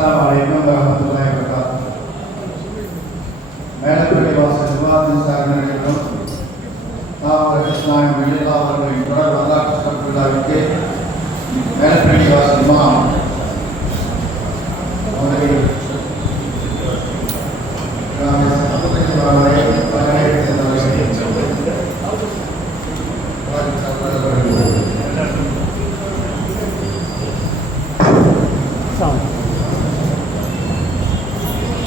Assalamualaikum warahmatullahi wabarakatuh. Melapalli வாசல் நிர்வாகத்தின் சார்பிலும் கிருஷ்ணாவின் வெளியில் அவர்களின் தொடர் வரலாற்று சிறப்பு விழாவிற்கு மேலப்பள்ளி வாசல் இமாம் அவர்கள்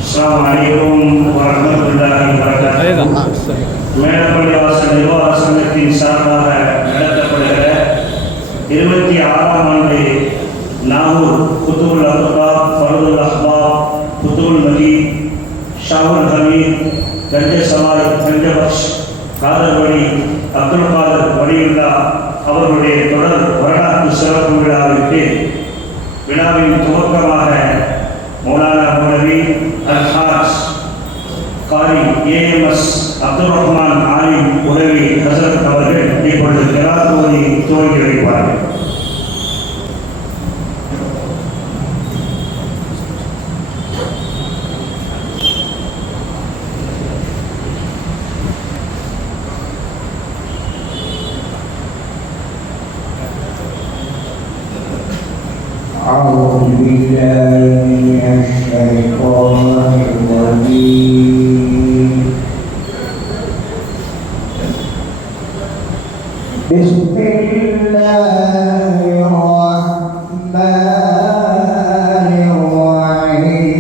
Assalamualaikum warahmatullahi wabarakatuh. மேலப்பள்ளி வாசல் நிர்வாக சங்கத்தின் சார்பாக நடத்தப்படுகிற 26ஆம் ஆண்டு நாகூர் புத்தூல் அல்பாப் ஃபருதுல் அஹ்பாப் புத்தூல் மஜீத் ஷாவுல் ஹமீத் கஞ்ச சமாய் கஞ்சபக்ஷ் காதர்வடி அப்துல் காதர் வலியுல்லா அவர்களுடைய தொடர் வரலாற்று சிறப்பு விழாவிற்கு விழாவின் துவக்கமாக மௌலானா மௌலவி அல்-ஹாஜ் காரி ஏஎம்எஸ் அப்துல் ரஹ்மான் ஆலிம் உதவி ஹசரத் அவர்கள் இப்பொழுது கிராத் ஓதி துவங்கி வைப்பார்கள். أعوذ بالله من الشيطان الرجيم بسم الله الرحمن الرحيم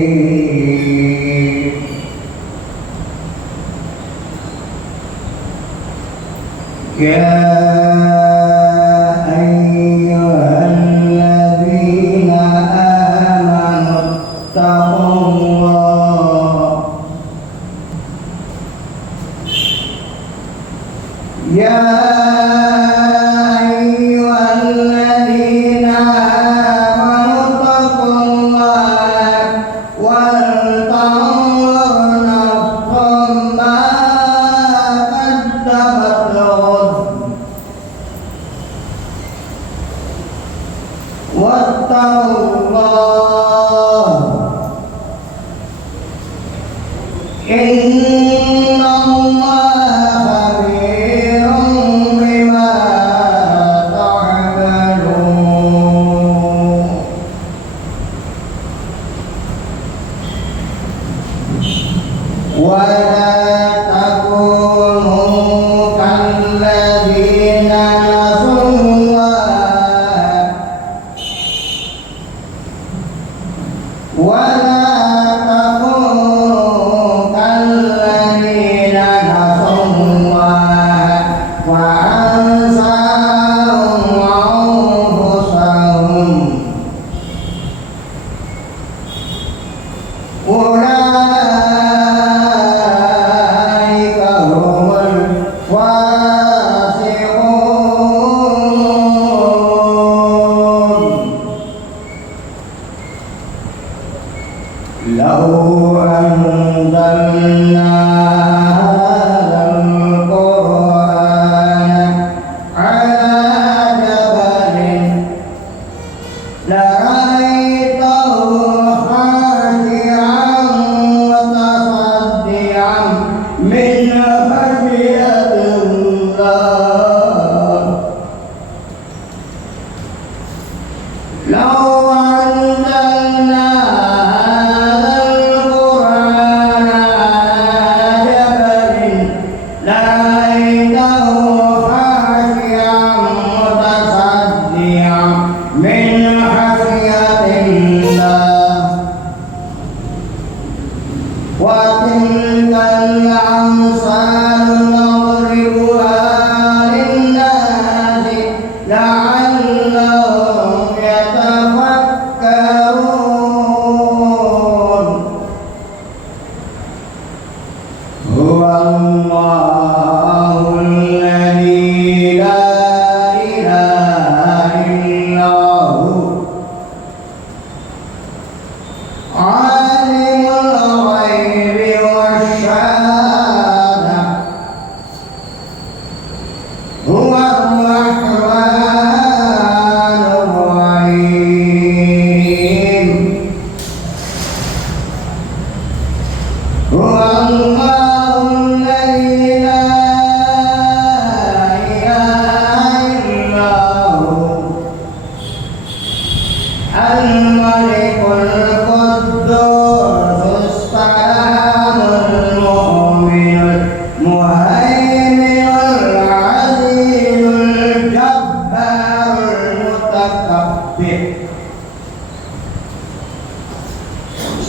هو الرحمن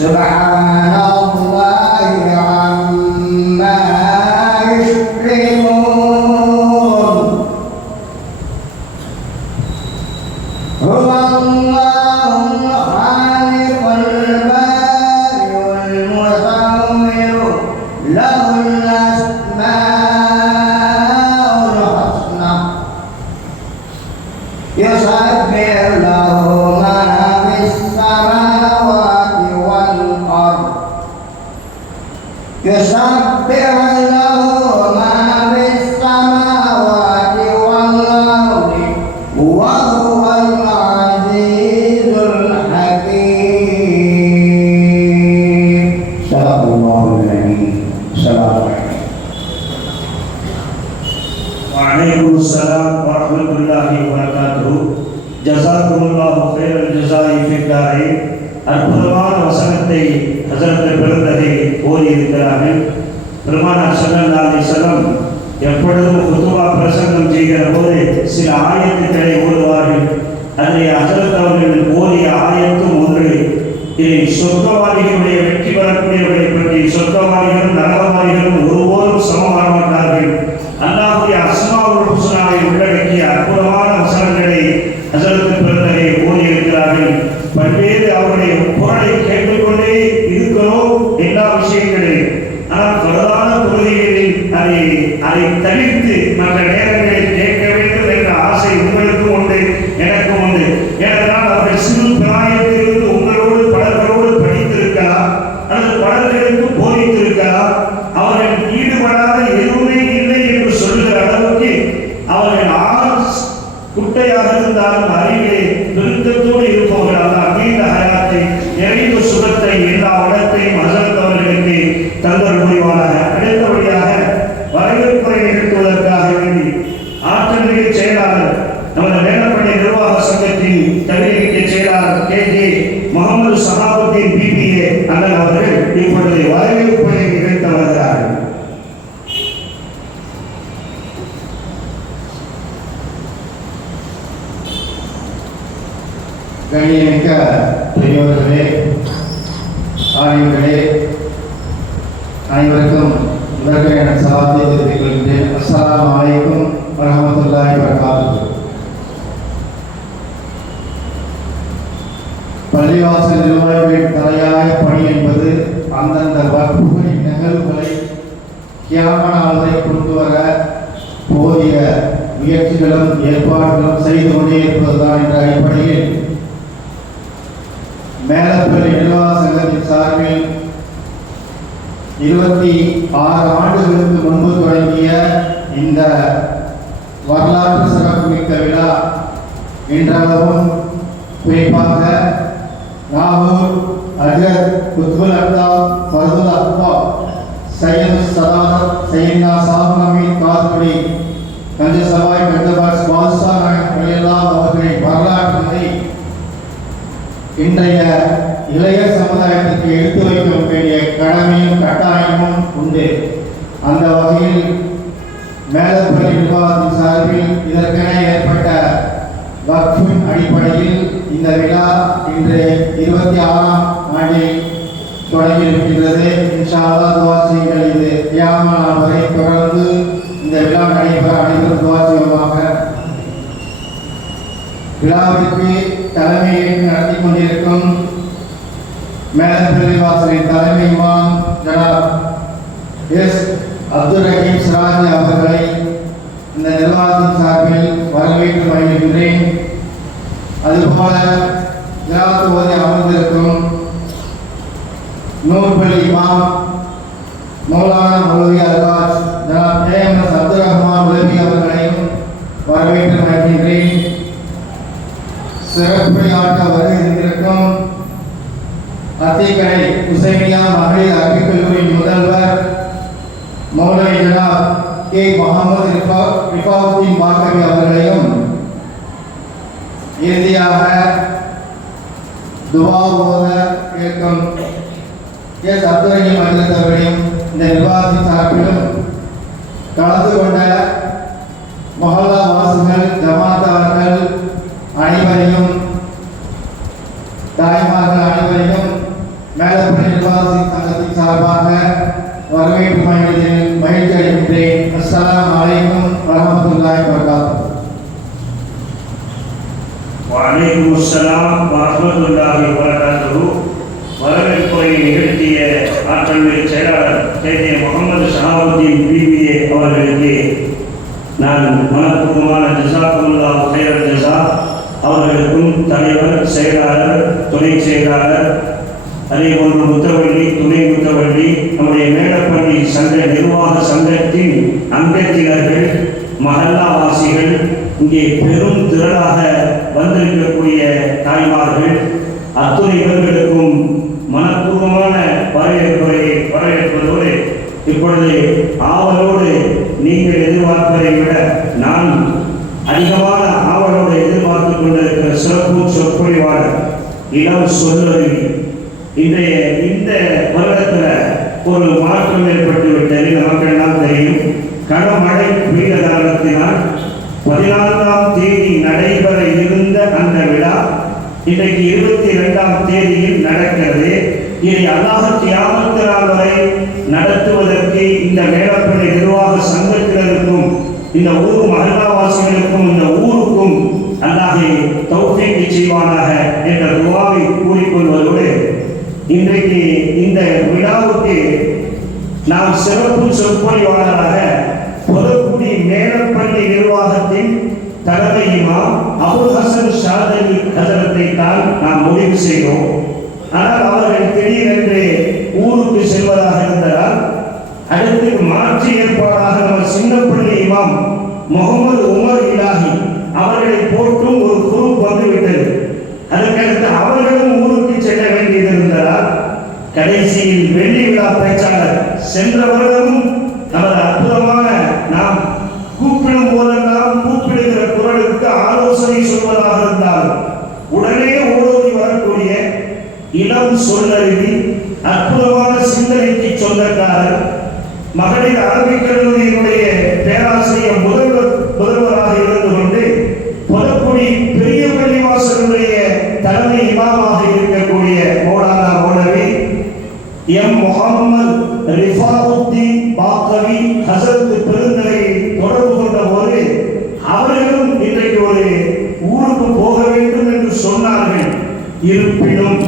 سبحان الله عما يشركون هو الله الخالق البارئ المصور له الأسماء الحسنى يسبح له ما في السماوات والأرض يسبح له ما في السماوات والأرض وهو العزيز الحكيم صدق الله العظيم. السلام عليكم. وعليكم السلام ورحمة الله وبركاته. ஜஸாக்குமுல்லாஹு கைரல் ஜஸாஇ ஃபித் தாரீன். அற்புதமான வசனத்தை ஹஸரத் பெருந்தகை ஓதி இருக்கிறார்கள். பெருமானார் ஸல்லல்லாஹு அலைஹி வஸல்லம் எப்பொழுதும் குதுபா பிரசங்கம் செய்கிற போது சில ஆயத்துக்களை ஓதுவார்கள். அதிலே ஹஸரத் அவர்கள் ஓதிய ஆயத்தும் ஒன்று. இதை சொர்க்கவாதிகளுடைய வெற்றி பெறக்கூடியவர்களை பற்றி சொர்க்கவாதிகளும் நரகவாதிகளும் ஒருபோதும் சமமாக மாட்டார்கள். அல்லாஹ்வுடைய அஸ்மாவுல் ஹுஸ்னாவை உள்ளடக்கிய அற்புதமான வசனங்களை ஹஸரத் பெருந்தகை ஓதியிருக்கிறார்கள். பல்வேறு அவருடைய குரலை கேட்டுக்கொண்டே இருக்கிறோம் எல்லா விஷயங்களிலும். ஆனால் பிரதான தொழுகைகளில் அதை தவிர்த்து மற்ற நேரங்களில் கேட்க வேண்டும் என்ற ஆசை உங்களுக்கும் உண்டு, எனக்கும் உண்டு. ஏனென்றால் அவர்கள் சிறு பிராயத்திலிருந்து உங்களோடு பலர்களோடு படித்திருக்கலாம் அல்லது பலர்களுக்கு போதித்திருக்கலாம். அவர்கள் ஈடுபடாத எதுவுமே இல்லை என்று சொல்லுகிற அளவுக்கு அவர்கள் குட்டையாக இருந்தாலும் அறிவிலே விருத்தத்தோடு இருப்பவர்கள். அல்லாஹ் நீண்ட ஹயாத்தை நிறைந்த சுகத்தை எல்லா வளத்தையும் ஹஸரத் அவர்களுக்கு தந்தல் புரிவானாக. அடுத்தபடியாக வரவேற்புரை நிகழ்த்துவதற்காக வேண்டி ஆற்றல் மிகு செயலாளர் நமது மேலப்பள்ளி நிர்வாக சங்கத்தின் தகுதிமிக்க செயலாளர் கே முகமது சஹாபுத்தீன் பிபிஏ அண்ணன் அவர்கள் இப்பொழுது வரவேற்புரை நிகழ்த்த வருகிறார்கள். கண்ணியமிக்க பெரியோர்களே, ஆரியர்களே, அனைவருக்கும் முதற்கன சலாத்தை தெரிவித்துக் கொள்கிறேன். அஸ்ஸலாமு அலைக்கும் வரஹ்மத்துல்லாஹி வபரகாத்துஹு. பள்ளிவாசல் நிர்வாகிகளின் தலையாய பணி என்பது அந்தந்த வகுப்புகளின் நிகழ்வுகளை கியாமத் நாள் வரை கொண்டு வர போதிய முயற்சிகளும் ஏற்பாடுகளும் செய்து கொண்டே இருப்பதுதான் என்ற அடிப்படையில் மேலப்பள்ளி நிர்வாக சங்கத்தின் சார்பில் 26 ஆண்டுகளுக்கு முன்பு தொடங்கிய இந்த வரலாற்று சிறப்புமிக்க விழா இன்றளவும் குறிப்பாக நாகூர் அஜர் குத்புல் அக்தாப் ஃபர்துல் அக்தாப் சையது சதாத் சையத்னா சாஹிப் அமீன் காத்படி கஞ்ச சவாய் மெஹ்தபாத் பாதுஷா நாயக் ரலியல்லாஹு அவர்களின் வரலாற்றை இன்றைய இளைய சமுதாயத்திற்கு எடுத்து வைக்க வேண்டிய கடமையும் கட்டாயமும் உண்டு. அந்த வகையில் மேலப்பள்ளி நிர்வாகத்தின் சார்பில் இதற்கென ஏற்பட்ட வக்ஃபின் அடிப்படையில் இந்த விழா இன்று 26ஆம் ஆண்டில் தொடங்கியிருக்கின்றது. இன்ஷா அல்லாஹ் துஆ செய்யுங்கள். இது கியாமத் நாள் வரை தொடர்ந்து இந்த விழா நடைபெற அனைவரும் துஆ செய்வோமாக. விழாவிற்கு தலைமையை நடத்தி கொண்டிருக்கும் மேலப்பள்ளி வாசலின் தலைமை இமாம் ஜனாப் எஸ் அப்துல் ரஹீம் சிராஜி அவர்களை இந்த நிர்வாகத்தின் சார்பில் வரவேற்று வருகின்றேன். அதுபோல ஜனாத் ஓதி அமர்ந்திருக்கும் நூற்பள்ளி இமாம் மௌலானா மௌலவி அல்காஜ் ஜனாப் ஏஎம்எஸ் அப்துல் ரஹ்மான் உலவி அவர்களையும் வரவேற்று வருகின்றேன். சிறப்புரையாற்ற வருகின்றிருக்கும் அத்திக்கடை உசைமியா மகளிர் அரபிக் கல்லூரியின் முதல்வர் மௌலவி ஜனாப் கே முகமது ரிஃபாவுத்தீன் பாக்கவி அவர்களையும், இறுதியாக துவா ஓத கேட்கும் எஸ் அப்துல் ரஹீம் அவர்களையும் இந்த நிர்வாகத்தின் சார்பிலும் கலந்து கொண்ட மொஹல்லா வாசிகள் ஜமாத்தார்கள் அனைவரையும் தாய்மார்கள் அனைவரையும் மேலப்பள்ளி வலைக்கும் அஸ்ஸலாம் வரஹ்மத்துல்லாஹி வபரகாத்துஹு. வரவேற்புரை நிகழ்த்திய ஆற்றல் செயலாளர் கேஜே முகமது ஷஹாபுதீன் பிபிஏ அவர்களுக்கு நான் மனப்பூர்வமான ஜஸாக்குமுல்லாஹு கைரல் ஜஸா. அவர்களுக்கும் தலைவர், செயலாளர், துணை செயலாளர், அதேபோன்று முத்தவள்ளி, துணை முத்தவள்ளி, நம்முடைய மேடப்பள்ளி சங்க நிர்வாக சங்கத்தின் அங்கத்தினர்கள், மஹல்லாவாசிகள், இங்கே பெரும் திரளாக வந்திருக்கக்கூடிய தாய்மார்கள், அத்துணை இவர்களுக்கும் மனப்பூர்வமான வரவேற்பதோடு இப்பொழுது ஆவலோடு நீங்கள் எதிர்பார்ப்பதை விட நான் அதிகமான ஆவலோடு எதிர்பார்த்துக் கொண்டிருக்கிற சிறப்பு சொற்பொழிவாளர் இளம் சொல்லருவி. இன்றைய இந்த வருடத்தில் ஒரு மாற்றம் ஏற்பட்டு விட்டது. நமக்கெல்லாம் தெரியும், கனமழை பெய்த காரணத்தினால் 14ஆம் தேதி நடைபெற இருந்த அந்த விழா இன்றைக்கு 22ஆம் தேதியில் நடக்கிறது. இதை அல்லாஹ் கியாமத் நாள் வரை நடத்துவதற்கு இந்த மேடப்பள்ளி நிர்வாக சங்கத்தினருக்கும், இந்த ஊர் மஹல்லாவாசிகளுக்கும், இந்த ஊருக்கும் அல்லாஹ் தௌஃபீக் செய்வானாக என்ற துஆவை கூறிக்கொள்வதோடு, இன்றைக்கு இந்த விழாவுக்கு நாம் சிறப்பு சொற்பொழிவாளராக பொதுக்குடி மேடப்பள்ளி நிர்வாகத்தின் தலைமை இமாம் அபுல் ஹசன் ஷாதலி ஹஜரத்தை தான் நாம் முடிவு செய்தோம். ஆனால் அவர்கள் திடீரென்று ஊருக்கு செல்வதாக இருந்ததால் அடுத்து மாற்று ஏற்பாடாக நம்ம சின்னப்பள்ளி இமாம் முகமது உமர் இலாஹி அவர்களை போட்டும் ஒரு குரூப் வந்துவிட்டது. அதற்கடுத்து அவர்களும் ஊருக்கு செல்ல வேண்டியது இருந்ததால் கடைசியில் வெள்ளி விழா பேச்சாளர் சென்ற வருடமும் நமது அற்புதமான நாம் கூப்பிடும் போதெல்லாம் கூப்பிடுகிற குரலுக்கு ஆலோசனை சொல்வதாக இருந்தால் உடனே ஓடி வரக்கூடிய இளம் சொல்லருவி, அற்புதமான சிந்தனைக்கு சொந்தக்காரர், மகளிர் அரபிக் கல்லூரியினுடைய பேராசிரியர் முதல்வராக இருந்து கொண்டு பொதுக்குடி பெரிய பள்ளிவாசலுடைய தலைமை இமாமாக இருக்கக்கூடிய மௌலானா மௌலவி எம் முகமது ரிஃபாவுத்தீன் பாக்கவி ஹசரத் பெருந்தகை தொடர்பு கொண்ட போது அவர்களும் இன்றைக்கு ஒரு ஊருக்கு போக வேண்டும் என்று சொன்னார்கள். இருப்பினும்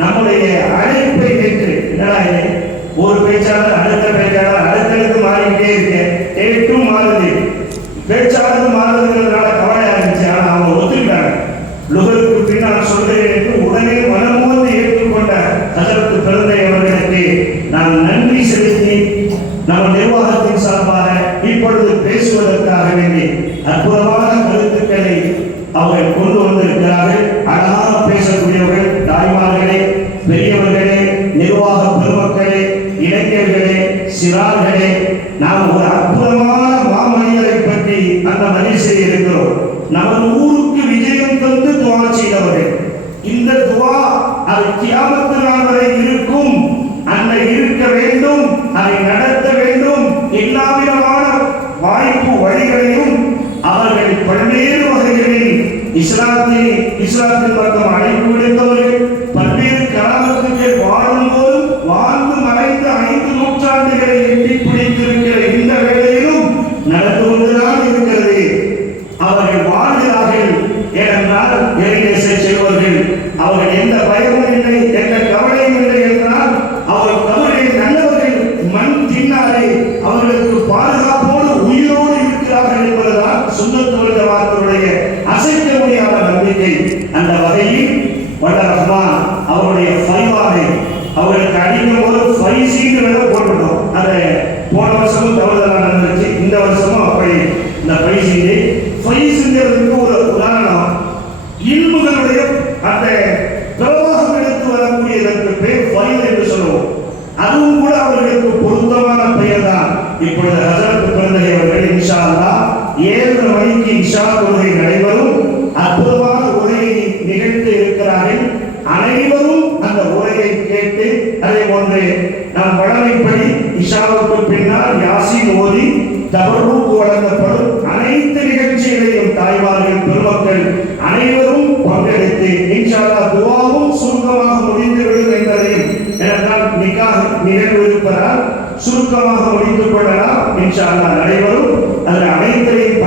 நம்முடைய அழைப்பை ஏற்று, என்னடா ஒரு பேச்சாளர் அடுத்த பேச்சாளர் அடுத்தடுத்து மாறிக்கிட்டே இருக்கு, டேட்டும் மாறுது, பேச்சாளர் மாறுதுங்கிறதுனால கவலையா இருந்துச்சு. ஆனால் அவங்க ஒத்துக்கிட்டாங்க. லுகருக்கு பின்னால் சொல்கிறேன் என்று உடனே மனமோந்து ஏற்றுக்கொண்ட ஹஜரத் பெருந்தை அவர்களுக்கு நான் நன்றி செலுத்தி நம்ம நிர்வாகத்தின் சார்பாக இப்பொழுது பேசுவதற்காக வேண்டி அற்புதமான கருத்துக்களை அவர்கள் கொண்டு வந்திருக்கிறார்கள். அழகாக பேசக்கூடியவர்கள், தாய்மார்களே, பெரியவர்களே, நிர்வாக பெருமக்களே, இளைஞர்களே, சிறார்களே, நாம் ஒரு அற்புதமான மாமனிதரை பற்றி அந்த மதிசை இருக்கிறோம். நமது ஊருக்கு விஜயம் தந்து துவா செய்தவர்கள். இந்த துவா அது கியாமத் நாள் வரை இருக்கும், அந்த இருக்க வேண்டும், அதை நடத்த வேண்டும். எல்லா விதமான வாய்ப்பு வழிகளையும் அவர்கள் பல்வேறு வகைகளில் இஸ்லாத்தின் பக்கம் அழைப்பு விடுத்தவர்கள். பல்வேறு கலாமத்துக்கள் வாழும் போது வாழ்ந்து மறைந்த 5 நூற்றாண்டுகளை எட்டி பிடித்திருக்கிற இந்த வேளையிலும் நடந்து கொண்டுதான் இருக்கிறது. அவர்கள் வாழ்கிறார்கள். ஏனென்றால் இறைநேச செல்வர்கள், அவர்கள் எந்த பயமும் இல்லை, எந்த கவலையும் இல்லை என்றால் அவர் கவலையில் நல்லவர்கள் மண் தின்னாரே அவர்களுக்கு பாதுகாப்போடு உயிரோடு இருக்கிறார்கள் என்பதுதான் சுன்னத்துல் ஜமாஅத்துடைய அசைக்க முடியாத நம்பிக்கை. அந்த வகையில் வல்ல ரஹ்மான் அவருடைய ஃபைவானை அவர்களுக்கு அடிக்கும் போது ஃபைசீன்னு போட்டுட்டோம். அதை போன வருஷமும் தவறுதலாக நடந்துச்சு, இந்த வருஷமும் அப்படி இந்த ஃபைஸுங்கிறதுக்கு ஒரு உதாரணம். இல்முகளுடைய அந்த பிரவாகம் எடுத்து வரக்கூடியதற்கு பேர் ஃபைல் என்று சொல்லுவோம். அதுவும் கூட அவர்களுக்கு பொருத்தமான பெயர் தான். இப்பொழுது ஹஜரத் பெருந்தகை அவர்கள் இன்ஷா அல்லாஹ் 7:30 மணிக்கு இஷா தொழுகை நடைபெறும். அற்புதமான உரையை நிகழ்த்தி இருக்கிறார்கள். அனைவரும் அந்த உரையை கேட்டு, அதே போன்று நாம் வழமைப்படி இஷாவுக்கு பின்னால் யாசீன் ஓதி தபர்ரூக் வழங்கப்படும். அனைத்து நிகழ்ச்சிகளையும் தாய்மார்கள், பெருமக்கள் அனைவரும் பங்கெடுத்து இன்ஷா அல்லாஹ் துஆவும் சுருக்கமாக முடிந்துவிடும் என்பதையும், ஏனென்றால் நிக்காஹ் நிகழ்வு இருப்பதால் சுருக்கமாக முடித்துக் கொள்ளலாம். இன்ஷா அல்லாஹ் நடைபெறும். அதில் அனைத்தையும்